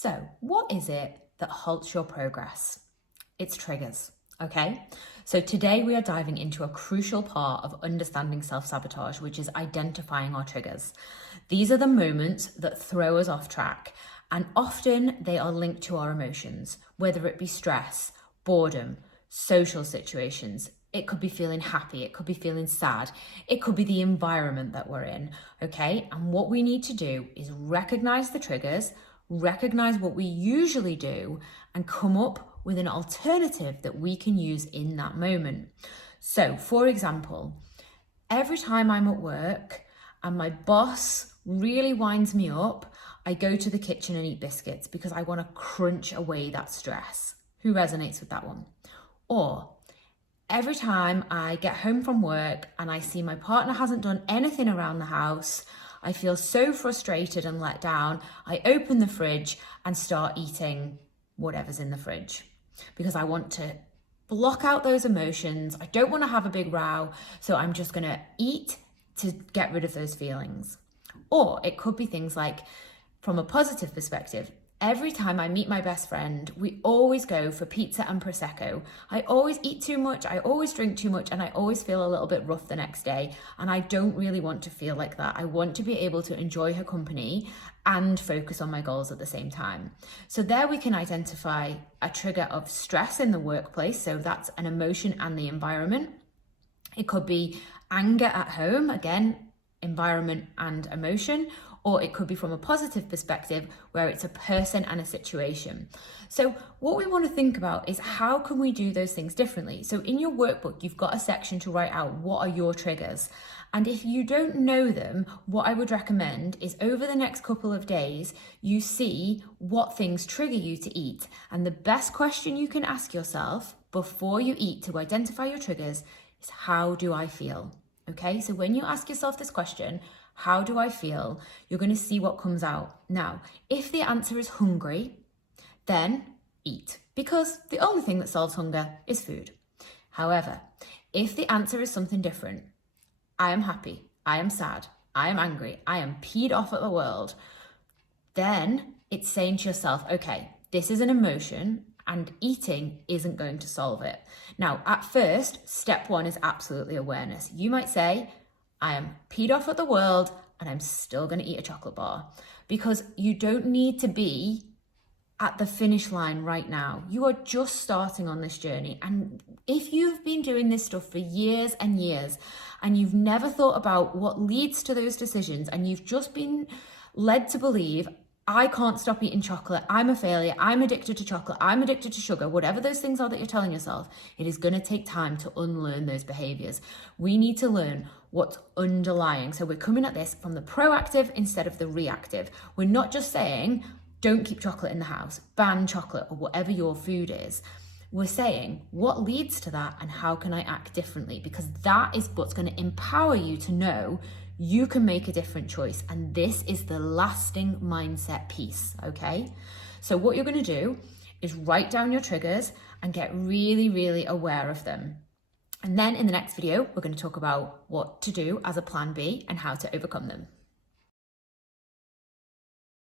So what is it that halts your progress? It's triggers, okay? So today we are diving into a crucial part of understanding self-sabotage, which is identifying our triggers. These are the moments that throw us off track, and often they are linked to our emotions, whether it be stress, boredom, social situations. It could be feeling happy, it could be feeling sad, it could be the environment that we're in, okay? And what we need to do is recognize the triggers, recognize what we usually do, and come up with an alternative that we can use in that moment. So, for example, every time I'm at work and my boss really winds me up, I go to the kitchen and eat biscuits because I want to crunch away that stress. Who resonates with that one? Or every time I get home from work and I see my partner hasn't done anything around the house, I feel so frustrated and let down. I open the fridge and start eating whatever's in the fridge because I want to block out those emotions. I don't want to have a big row, so I'm just going to eat to get rid of those feelings. Or it could be things like, from a positive perspective, every time I meet my best friend, we always go for pizza and Prosecco. I always eat too much, I always drink too much, and I always feel a little bit rough the next day. And I don't really want to feel like that. I want to be able to enjoy her company and focus on my goals at the same time. So there we can identify a trigger of stress in the workplace. So that's an emotion and the environment. It could be anger at home, again, environment and emotion. Or it could be from a positive perspective where it's a person and a situation. So what we want to think about is how can we do those things differently? So in your workbook, you've got a section to write out what are your triggers. And if you don't know them, what I would recommend is over the next couple of days, you see what things trigger you to eat. And the best question you can ask yourself before you eat to identify your triggers is, how do I feel? Okay, so when you ask yourself this question, how do I feel? You're going to see what comes out. Now, if the answer is hungry, then eat, because the only thing that solves hunger is food. However, if the answer is something different, I am happy, I am sad, I am angry, I am peed off at the world, then it's saying to yourself, okay, this is an emotion and eating isn't going to solve it. Now, at first, step one is absolutely awareness. You might say, I am peed off at the world and I'm still going to eat a chocolate bar, because you don't need to be at the finish line right now. You are just starting on this journey. And if you've been doing this stuff for years and years and you've never thought about what leads to those decisions and you've just been led to believe, I can't stop eating chocolate, I'm a failure, I'm addicted to chocolate, I'm addicted to sugar, whatever those things are that you're telling yourself, it is going to take time to unlearn those behaviors. We need to learn what's underlying. So we're coming at this from the proactive instead of the reactive. We're not just saying, don't keep chocolate in the house, ban chocolate, or whatever your food is. We're saying, what leads to that and how can I act differently? Because that is what's going to empower you to know you can make a different choice. And this is the lasting mindset piece, okay? So what you're going to do is write down your triggers and get really, really aware of them. And then in the next video, we're going to talk about what to do as a plan B and how to overcome them.